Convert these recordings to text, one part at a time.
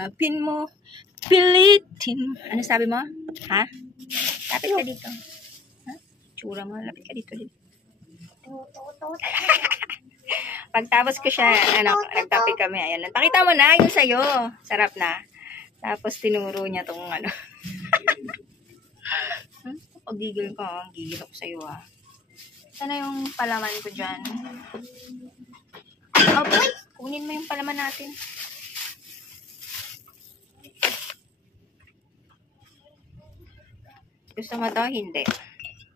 yakapin mo, pilitin. Ano sabi mo? Ha? Lapit ka dito. Ha? Tsura mo, lapit ka dito. Pagtapos ko siya, nagtapik kami. Ayan, napakita mo na yung sayo. Sarap na. Tapos tinuro niya tong ano. Pag-gigil ka, ang gigil ako sa'yo ah. Sana yung palaman ko dyan. Okay, kunin mo yung palaman natin. Gusto mo to? Hindi.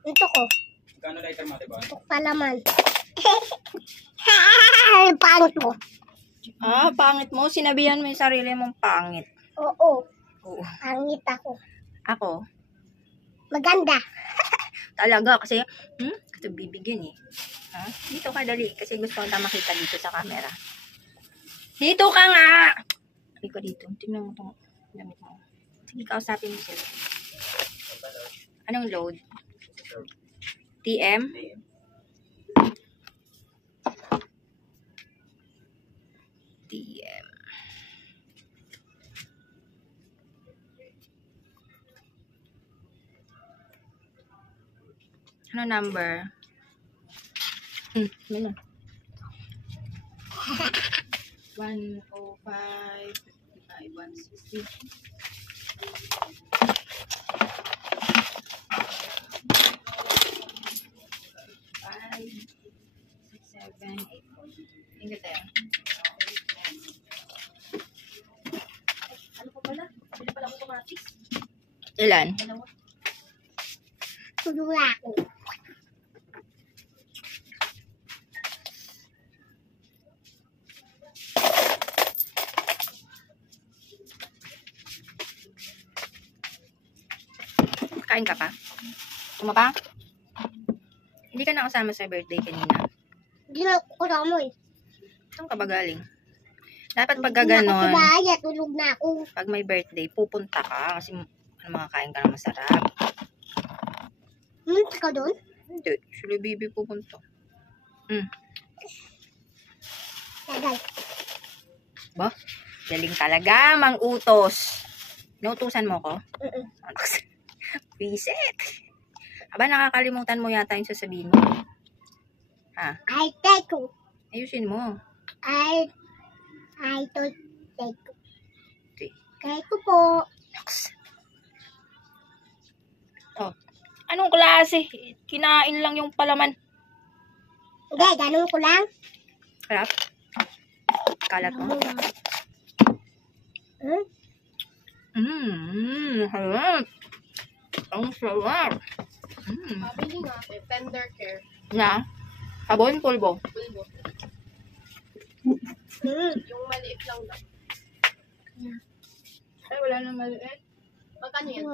Ito ko. Kano lighter mate ba? Ito palaman. Pangit mo. Ah, pangit mo? Sinabihan mo yung sarili mong pangit. Oo. Oo. Pangit ako. Ako? Maganda. Talaga, kasi, ito bibigyan eh. Ha? Dito ka, dali. Kasi gusto ko na makita dito sa camera. Dito ka nga! Dali ko dito. Tingnan mo itong damit mo. Sige, kausapin mo sila. Anong load? TM? TM. Ano number? Ano? 105, 160. Ingat tayo. Ano pa pala? Pwede pala ako kamatis. Ilan? Tudula ako. Kain ka pa? Kuma pa? Hindi ka na kasama sa birthday kanina. Hindi na ako kasama eh. Saan ka ba galing? Dapat pag Hindi na ako gaganon, sa bahay, tulog na ako. pag may birthday, pupunta ka kasi makakain ka ng masarap. Ka doon? Hindi, sila baby pupunta. Tagal. Ba? Galing talaga, mang utos. Inuutusan mo ko? Visit. Aba, nakakalimutan mo yata yung sasabihin mo. Ha? I take you. Ayusin mo. I don't take you. Okay. Take you po. Oh. Anong klase? Kinain lang yung palaman. Hindi, ganun ko lang. Harap. Kalat mo. Harap. Ang sarap. Pabili nga ako, tender care. Na? Sabon, pulbo. Bulbo. Yung maliit lang daw. Ay, wala nang maliit. Magkano yan?